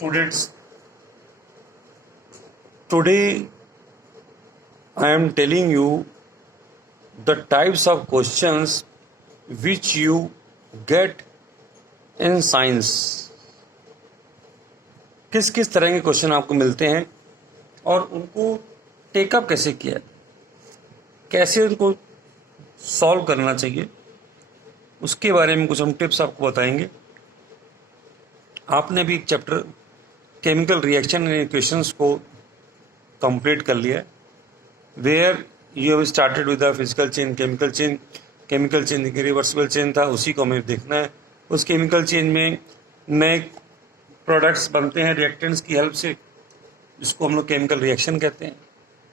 Students, today I am telling you the types of questions which you get in science. किस किस तरह के question आपको मिलते हैं और उनको टेकअप कैसे किया, कैसे उनको सॉल्व करना चाहिए, उसके बारे में कुछ हम टिप्स आपको बताएंगे. आपने भी एक chapter chemical reaction and equations को कंप्लीट कर लिया है, where you have started with the physical change, chemical change एक रिवर्सिबल चेन था, उसी को हमें देखना है. उस केमिकल चेन में नए प्रोडक्ट्स बनते हैं रिएक्टेंट्स की हेल्प से, जिसको हम लोग केमिकल रिएक्शन कहते हैं.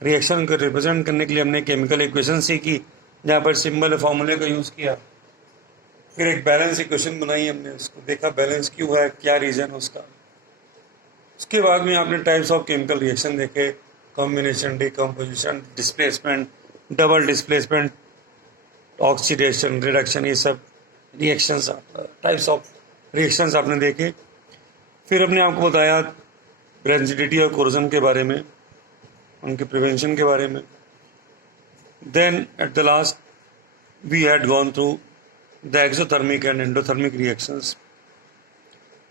रिएक्शन को रिप्रेजेंट करने के लिए हमने केमिकल इक्वेशन सीखी, जहाँ पर सिंबल फॉर्मूले का यूज़ किया. फिर एक बैलेंस इक्वेशन बनाई हमने, उसको देखा बैलेंस क्यों है, क्या रीज़न है उसका. उसके बाद में आपने टाइप्स ऑफ केमिकल रिएक्शन देखे, combination, decomposition, displacement, double displacement, oxidation, reduction, ये सब रिएक्शंस, टाइप्स ऑफ रिएक्शंस आपने देखे. फिर हमने आपको बताया रेंजिडिटी और कोरोजन के बारे में, उनके प्रिवेंशन के बारे में. Then at the last we had gone through the exothermic and endothermic reactions,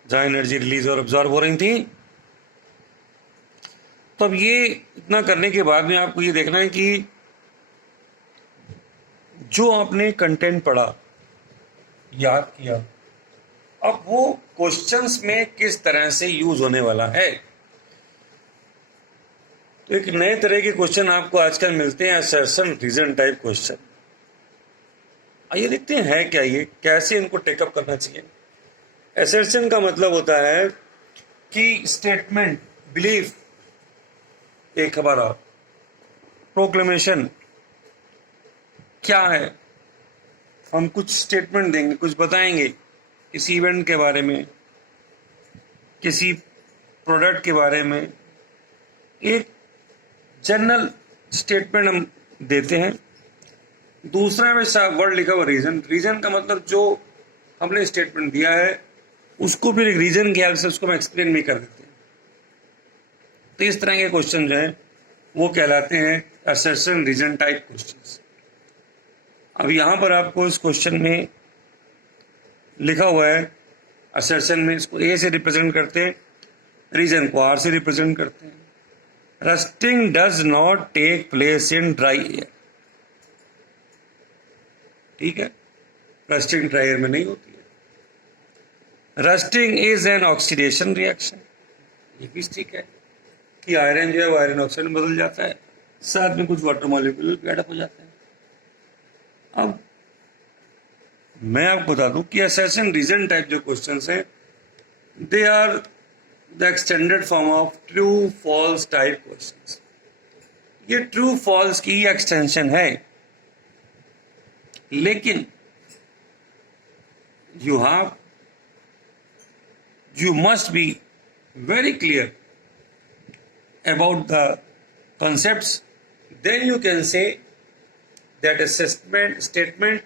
जहाँ एनर्जी रिलीज और ऑब्जॉर्व हो रही थी. तो अब ये इतना करने के बाद में आपको ये देखना है कि जो आपने कंटेंट पढ़ा, याद किया, अब वो क्वेश्चंस में किस तरह से यूज होने वाला है. तो एक नए तरह के क्वेश्चन आपको आजकल मिलते हैं, असर्शन रीजन टाइप क्वेश्चन. आइए देखते हैं है क्या ये, कैसे इनको टेकअप करना चाहिए. असर्शन का मतलब होता है कि स्टेटमेंट, बिलीफ, एक हमारा प्रोक्लेमेशन क्या है. हम कुछ स्टेटमेंट देंगे, कुछ बताएंगे किसी इवेंट के बारे में, किसी प्रोडक्ट के बारे में, एक जनरल स्टेटमेंट हम देते हैं. दूसरा में वर्ड लिखा हुआ रीजन. रीजन का मतलब जो हमने स्टेटमेंट दिया है उसको फिर एक रीजन के हेल्प से उसको हम एक्सप्लेन भी कर देते हैं. तो इस तरह के क्वेश्चन जो हैं वो कहलाते हैं असर्शन रीजन टाइप क्वेश्चंस. अब यहाँ पर आपको इस क्वेश्चन में लिखा हुआ है, असर्शन में इसको ए से रिप्रेजेंट करते हैं, रीजन को आर से रिप्रेजेंट करते हैं. Rusting does not take place in dry air. ठीक है, रस्टिंग ड्राई एयर में नहीं होती है. Rusting is an oxidation reaction. ये भी ठीक है कि आयरन जो है वो आयरन ऑक्साइड में बदल जाता है, साथ में कुछ वाटर मॉलिक्यूल भी एडअप हो जाते हैं. अब मैं आपको बता दूं कि असर्शन रीजन टाइप जो क्वेश्चंस हैं, they are the extended form of true false type questions. ये ट्रू फॉल्स की एक्सटेंशन है, लेकिन you must be very clear about the concepts. Then you can say that a statement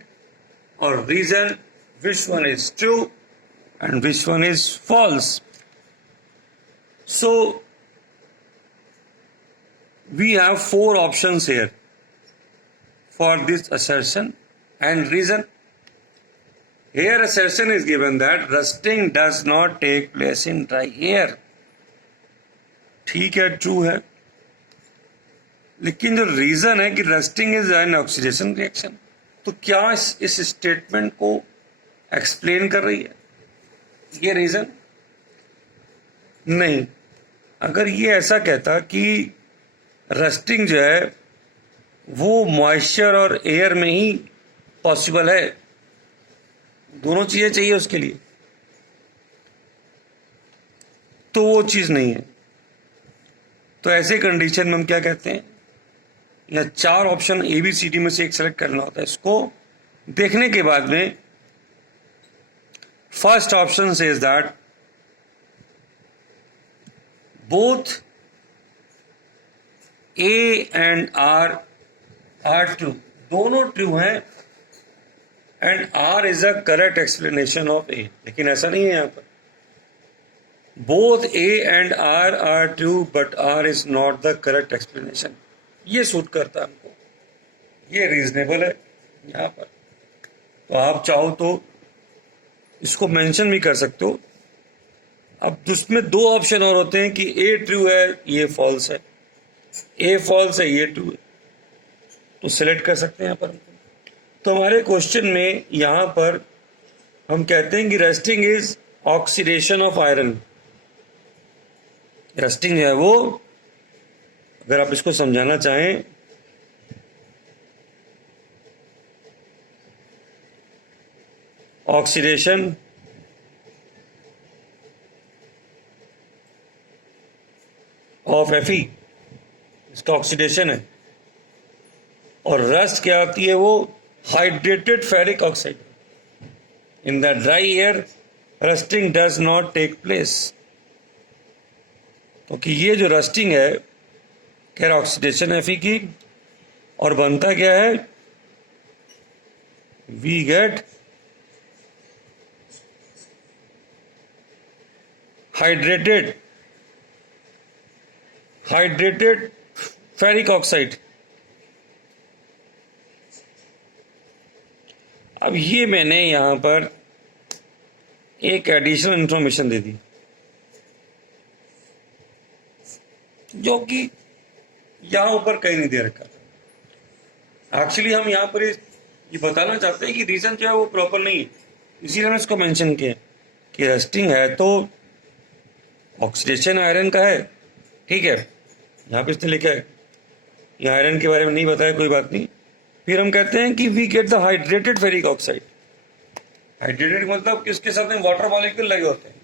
or reason, which one is true and which one is false. So we have 4 options here for this assertion and reason. Here assertion is given that rusting does not take place in dry air. ठीक है, true है. लेकिन जो reason है कि rusting is an oxidation reaction, तो क्या इस स्टेटमेंट को एक्सप्लेन कर रही है ये रीजन? नहीं. अगर ये ऐसा कहता कि रस्टिंग जो है वो मॉइस्चर और एयर में ही पॉसिबल है, दोनों चीजें चाहिए उसके लिए, तो वो चीज नहीं है. तो ऐसे कंडीशन में हम क्या कहते हैं, या 4 ऑप्शन ABCD में से एक सेलेक्ट करना होता है. इसको देखने के बाद में first option says that both A and R are true. दोनों ट्रू हैं and R is a correct explanation of A. लेकिन ऐसा नहीं है यहाँ पर. Both A and R true but R is not the correct explanation. ये suit करता है हमको, ये रीजनेबल है यहाँ पर। तो आप चाहो तो इसको मेंशन भी कर सकते हो। अब उसमें दो ऑप्शन और होते हैं कि ए ट्रू है, ये फॉल्स है, ए फॉल्स है, ये ट्रू है, तो सिलेक्ट कर सकते हैं यहाँ पर। तो हमारे क्वेश्चन में यहाँ पर हम कहते हैं कि rusting is oxidation of iron. Rusting जो है वो, अगर आप इसको समझाना चाहें, ऑक्सीडेशन ऑफ Fe, इसका ऑक्सीडेशन है। और रस्ट क्या आती है, वो hydrated ferric oxide. In the dry air rusting does not take place. क्योंकि ये जो रस्टिंग है, खैर ऑक्सीडेशन है Fe की, और बनता क्या है, we get hydrated ferric oxide. अब ये मैंने यहां पर एक एडिशनल इंफॉर्मेशन दे दी, जो कि यहां ऊपर कहीं नहीं दे रखा। एक्चुअली हम यहां पर ये बताना चाहते हैं कि रीजन जो है वो प्रॉपर नहीं है, इसीलिए हमने इसको मेंशन किया कि रस्टिंग है तो ऑक्सीडेशन आयरन का है, ठीक है, यहाँ पे इसने लिखा है, ये आयरन के बारे में नहीं बताया, कोई बात नहीं। फिर हम कहते हैं कि we get the hydrated ferric oxide. Hydrated मतलब कि उसके साथ में वाटर मॉलिक्यूल लगे होते हैं,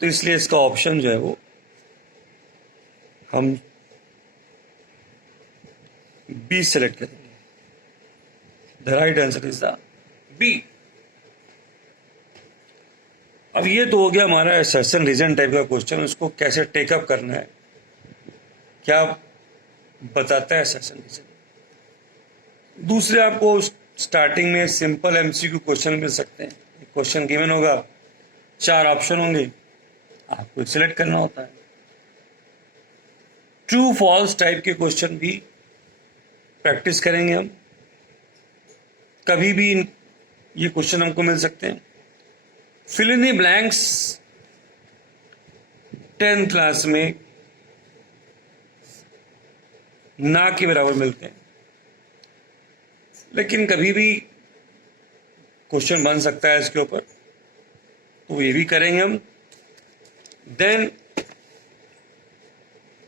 तो इसलिए इसका ऑप्शन जो है वो हम बी सेलेक्ट करेंगे। The right answer is the B. अब ये तो हो गया हमारा असर्शन रीजन टाइप का क्वेश्चन, उसको कैसे टेकअप करना है, क्या बताता है असर्शन रीजन। दूसरे आपको स्टार्टिंग में सिंपल एमसीक्यू क्वेश्चन मिल सकते हैं। क्वेश्चन गिवन होगा, 4 ऑप्शन होंगे, आपको सिलेक्ट करना होता है। ट्रू फॉल्स टाइप के क्वेश्चन भी प्रैक्टिस करेंगे हम, कभी भी ये क्वेश्चन हमको मिल सकते हैं। Fill in the blanks 10th class में ना के बराबर मिलते हैं, लेकिन कभी भी क्वेश्चन बन सकता है इसके ऊपर, तो ये भी करेंगे हम। देन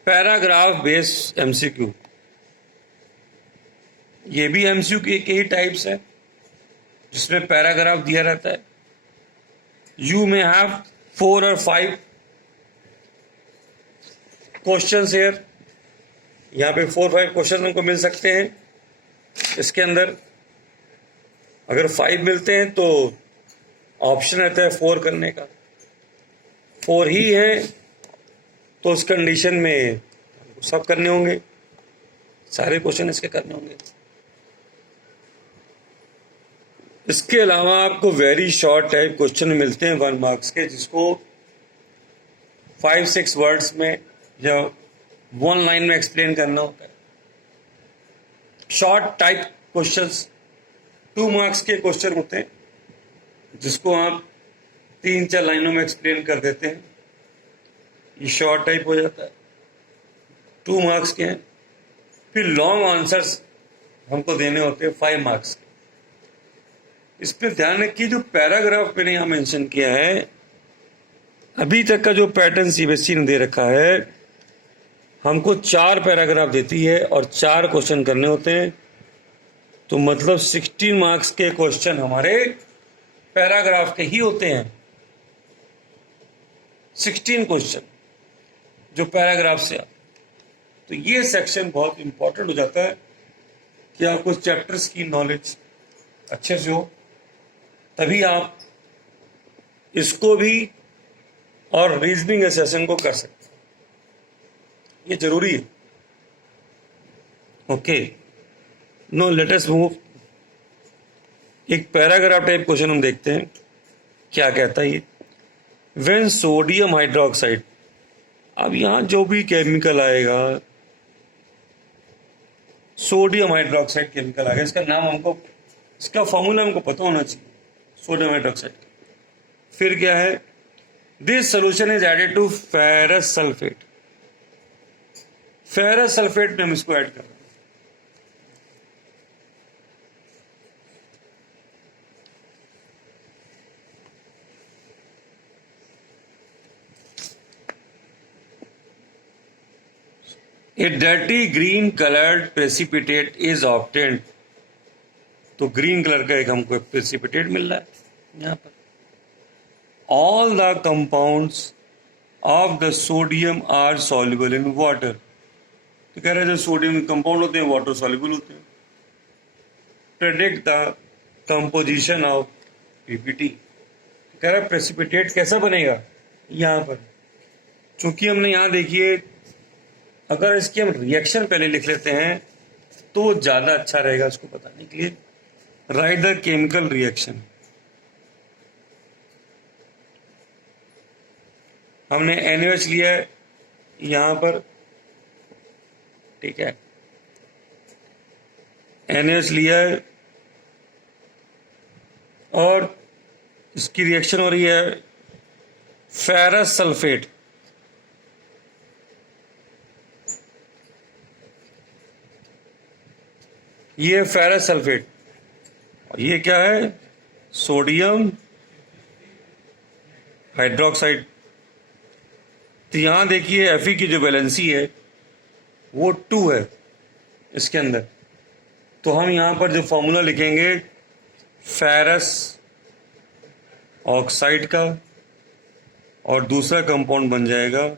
पैराग्राफ बेस्ड एमसीक्यू, ये भी एमसीक्यू के ही टाइप्स है, जिसमें पैराग्राफ दिया रहता है। You may have 4 or 5 question here, यहाँ पे 4-5 क्वेश्चन हमको मिल सकते हैं। इसके अंदर अगर 5 मिलते हैं तो ऑप्शन रहता है 4 करने का। 4 ही है तो उस कंडीशन में सब करने होंगे, सारे क्वेश्चन इसके करने होंगे। इसके अलावा आपको वेरी शॉर्ट टाइप क्वेश्चन मिलते हैं 1 मार्क्स के, जिसको 5-6 वर्ड्स में या 1 लाइन में एक्सप्लेन करना होता है। शॉर्ट टाइप क्वेश्चंस 2 मार्क्स के क्वेश्चन होते हैं, जिसको आप 3-4 लाइनों में एक्सप्लेन कर देते हैं, ये शॉर्ट टाइप हो जाता है, 2 मार्क्स के हैं। फिर लॉन्ग आंसर्स हमको देने होते हैं 5 मार्क्स के। इस पर ध्यान रखिए, जो पैराग्राफ मैंने यहाँ मेंशन किया है, अभी तक का जो पैटर्न सीबीएसई ने दे रखा है, हमको 4 पैराग्राफ देती है और 4 क्वेश्चन करने होते हैं। तो मतलब 16 मार्क्स के क्वेश्चन हमारे पैराग्राफ के ही होते हैं। 16 क्वेश्चन जो पैराग्राफ से आते, तो ये सेक्शन बहुत इंपॉर्टेंट हो जाता है कि आपको चैप्टर्स की नॉलेज अच्छे से हो, तभी आप इसको भी और रीजनिंग असेसमेंट को कर सकते हैं। ये जरूरी है। Okay, now let us move. एक पैराग्राफ टाइप क्वेश्चन हम देखते हैं क्या कहता है ये। व्हेन सोडियम हाइड्रोक्साइड, अब यहां जो भी केमिकल आएगा, सोडियम हाइड्रोक्साइड केमिकल आएगा, इसका नाम हमको, इसका फॉर्मूला हमको पता होना चाहिए, सोडियम हाइड्रोक्साइड। फिर क्या है, this solution is added to ferrous sulphate, ferrous sulphate में हम इसको ऐड कर रहे हैं। A dirty green colored precipitate is obtained, तो ग्रीन कलर का एक हमको प्रेसिपिटेट मिल रहा है यहाँ पर। All the compounds of the sodium are soluble in water, तो कह रहे हैं जो सोडियम कंपाउंड होते हैं वाटर सॉल्युबल होते हैं। Predict the composition of PPT, कह रहा है प्रेसिपिटेट कैसा बनेगा यहाँ पर, चूंकि हमने यहाँ देखिए अगर इसकी हम रिएक्शन पहले लिख लेते हैं तो ज्यादा अच्छा रहेगा उसको बताने के लिए। राइट द केमिकल रिएक्शन, हमने NaOH लिया है यहां पर, ठीक है, NaOH लिया है और इसकी रिएक्शन हो रही है फेरस सल्फेट, ये फेरस सल्फेट, और ये क्या है, सोडियम हाइड्रोक्साइड। तो यहां देखिए Fe की जो वैलेंसी है वो 2 है इसके अंदर, तो हम यहां पर जो फॉर्मूला लिखेंगे फेरस ऑक्साइड का, और दूसरा कंपाउंड बन जाएगा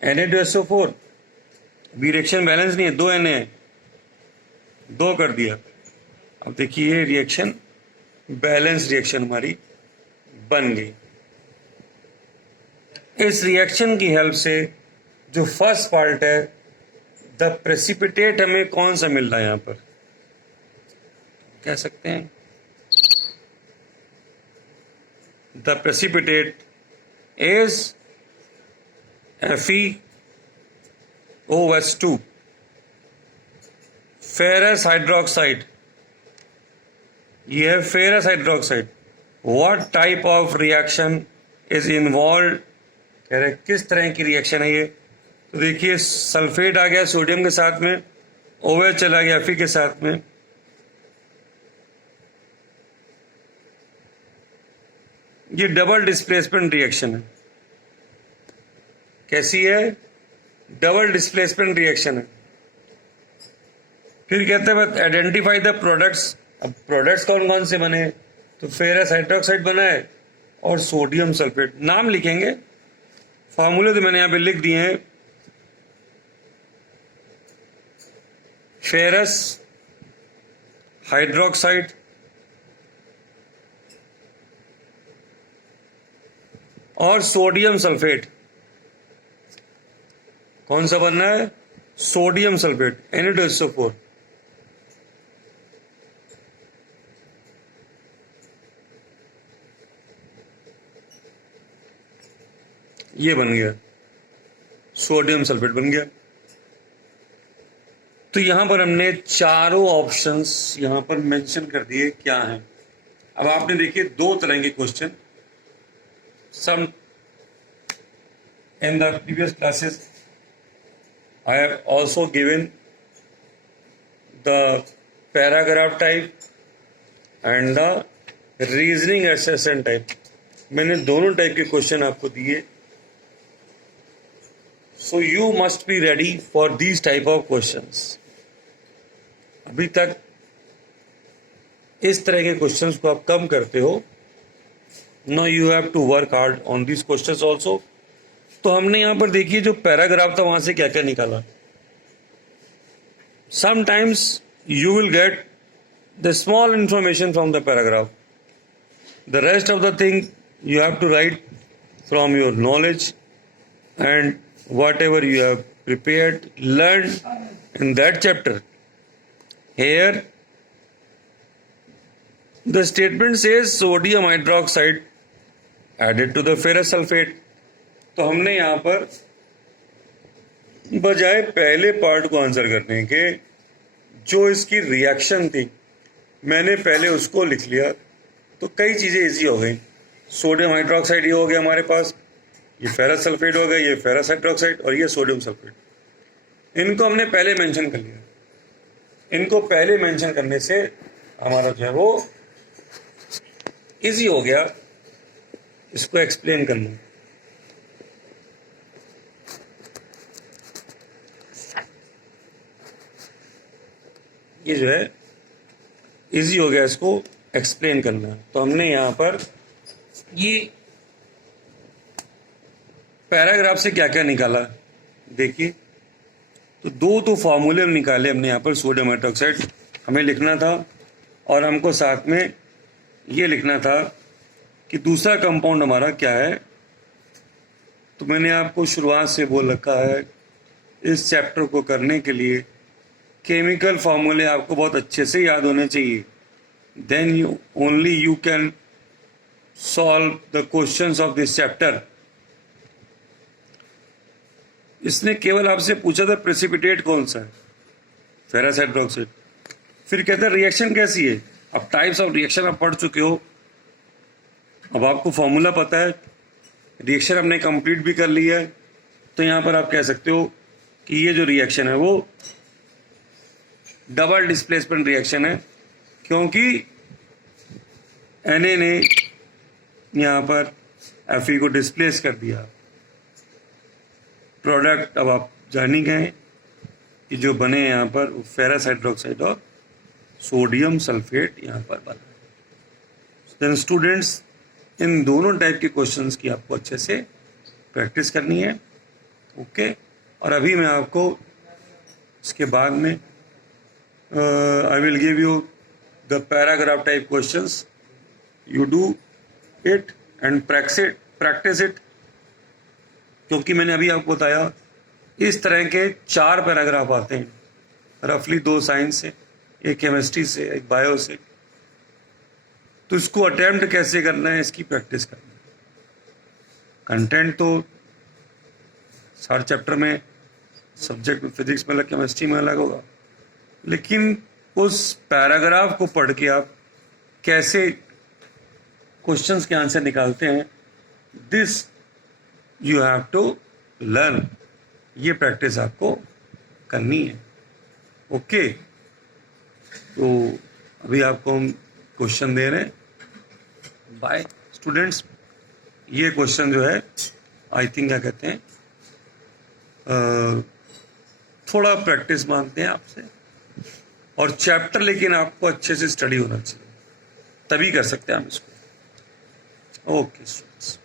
Na2SO4। अभी रिएक्शन बैलेंस नहीं है, 2 Na है, 2 कर दिया। अब देखिए रिएक्शन बैलेंस रिएक्शन हमारी बन गई। इस रिएक्शन की हेल्प से जो फर्स्ट पार्ट है, द प्रेसिपिटेट हमें कौन सा मिल रहा है यहां पर, कह सकते हैं the precipitate is FeOH2 ferrous hydroxide, ये है ferrous hydroxide. What type of reaction is involve, कह रहे किस तरह की रिएक्शन है ये, तो देखिए सल्फेट आ गया सोडियम के साथ में, OH चला गया Fe के साथ में, ये डबल डिस्प्लेसमेंट रिएक्शन है। कैसी है, डबल डिस्प्लेसमेंट रिएक्शन है। फिर कहते हैं आइडेंटिफाई द प्रोडक्ट्स, अब प्रोडक्ट्स कौन कौन से बने, तो फेरस हाइड्रोक्साइड बना है और सोडियम सल्फेट। नाम लिखेंगे, फॉर्मूले तो मैंने यहां पे लिख दिए हैं, फेरस हाइड्रोक्साइड और सोडियम सल्फेट। कौन सा बनना है, सोडियम सल्फेट Na2SO4। ये बन गया, सोडियम सल्फेट बन गया। तो यहां पर हमने चारों ऑप्शंस यहां पर मेंशन कर दिए क्या हैं। अब आपने देखिए 2 तरह के क्वेश्चन, some in the previous classes I have also given the paragraph type and the reasoning assessment type, मैंने दोनों टाइप के क्वेश्चन आपको दिए। So you must be ready for these type of questions। अभी तक इस तरह के क्वेश्चंस को आप कम करते हो, now you have to work hard on these questions also। तो हमने यहां पर देखिए जो पैराग्राफ था वहां से क्या क्या निकाला। Sometimes you will get the small information from the paragraph, the rest of the thing you have to write from your knowledge and whatever you have prepared learn in that chapter. Here the statement says sodium hydroxide added to the ferrous sulphate. तो हमने यहाँ पर बजाय पहले part को answer करने के, जो इसकी रिएक्शन थी मैंने पहले उसको लिख लिया, तो कई चीज़ें इजी हो गई। सोडियम हाइड्रोक्साइड ये हो गया हमारे पास, ये फेरस सल्फेट हो गया, ये फेरस हाइड्रोक्साइड, और ये सोडियम सल्फेट। इनको हमने पहले मेंशन कर लिया। इनको पहले मेंशन करने से हमारा जो है वो इजी हो गया इसको एक्सप्लेन करना। ये जो है इजी हो गया इसको एक्सप्लेन करना। तो हमने यहाँ पर ये पैराग्राफ से क्या क्या निकाला देखिए। तो दो फार्मूले हम निकाले हमने यहाँ पर। सोडियम हाइड्रोक्साइड हमें लिखना था, और हमको साथ में ये लिखना था कि दूसरा कंपाउंड हमारा क्या है। तो मैंने आपको शुरुआत से बोल रखा है, इस चैप्टर को करने के लिए केमिकल फार्मूले आपको बहुत अच्छे से याद होने चाहिए। Then you can solve the questions of this chapter. इसने केवल आपसे पूछा था प्रेसिपिटेट कौन सा है, फेरस हाइड्रोक्साइड। फिर कहता है रिएक्शन कैसी है। अब टाइप्स ऑफ रिएक्शन आप पढ़ चुके हो, अब आपको फॉर्मूला पता है, रिएक्शन आपने कंप्लीट भी कर लिया है। तो यहाँ पर आप कह सकते हो कि ये जो रिएक्शन है वो डबल डिस्प्लेसमेंट रिएक्शन है, क्योंकि Na ने यहाँ पर Fe को डिस्प्लेस कर दिया। प्रोडक्ट अब आप जान ही गए कि जो बने यहाँ पर फेरस हाइड्रोक्साइड और सोडियम सल्फेट यहाँ पर बना। देन स्टूडेंट्स, इन दोनों टाइप के क्वेश्चंस की आपको अच्छे से प्रैक्टिस करनी है। ओके, और अभी मैं आपको इसके बाद में I will give you the paragraph type questions. You do it and practice it. क्योंकि मैंने अभी आपको बताया इस तरह के 4 पैराग्राफ आते हैं, रफली 2 साइंस से, एक केमिस्ट्री से, एक बायो से। तो इसको अटेम्प्ट कैसे करना है, इसकी प्रैक्टिस करना है। कंटेंट तो हर चैप्टर में, सब्जेक्ट में, फिजिक्स में अलग, केमिस्ट्री में अलग होगा, लेकिन उस पैराग्राफ को पढ़ के आप कैसे क्वेश्चंस के आंसर निकालते हैं, this you have to learn. ये प्रैक्टिस आपको करनी है। ओके, तो अभी आपको हम क्वेश्चन दे रहे हैं। बाय स्टूडेंट्स, ये क्वेश्चन जो है आई थिंक क्या कहते हैं, थोड़ा प्रैक्टिस मांगते हैं आपसे, और चैप्टर लेकिन आपको अच्छे से स्टडी होना चाहिए, तभी कर सकते हैं हम इसको। Okay students.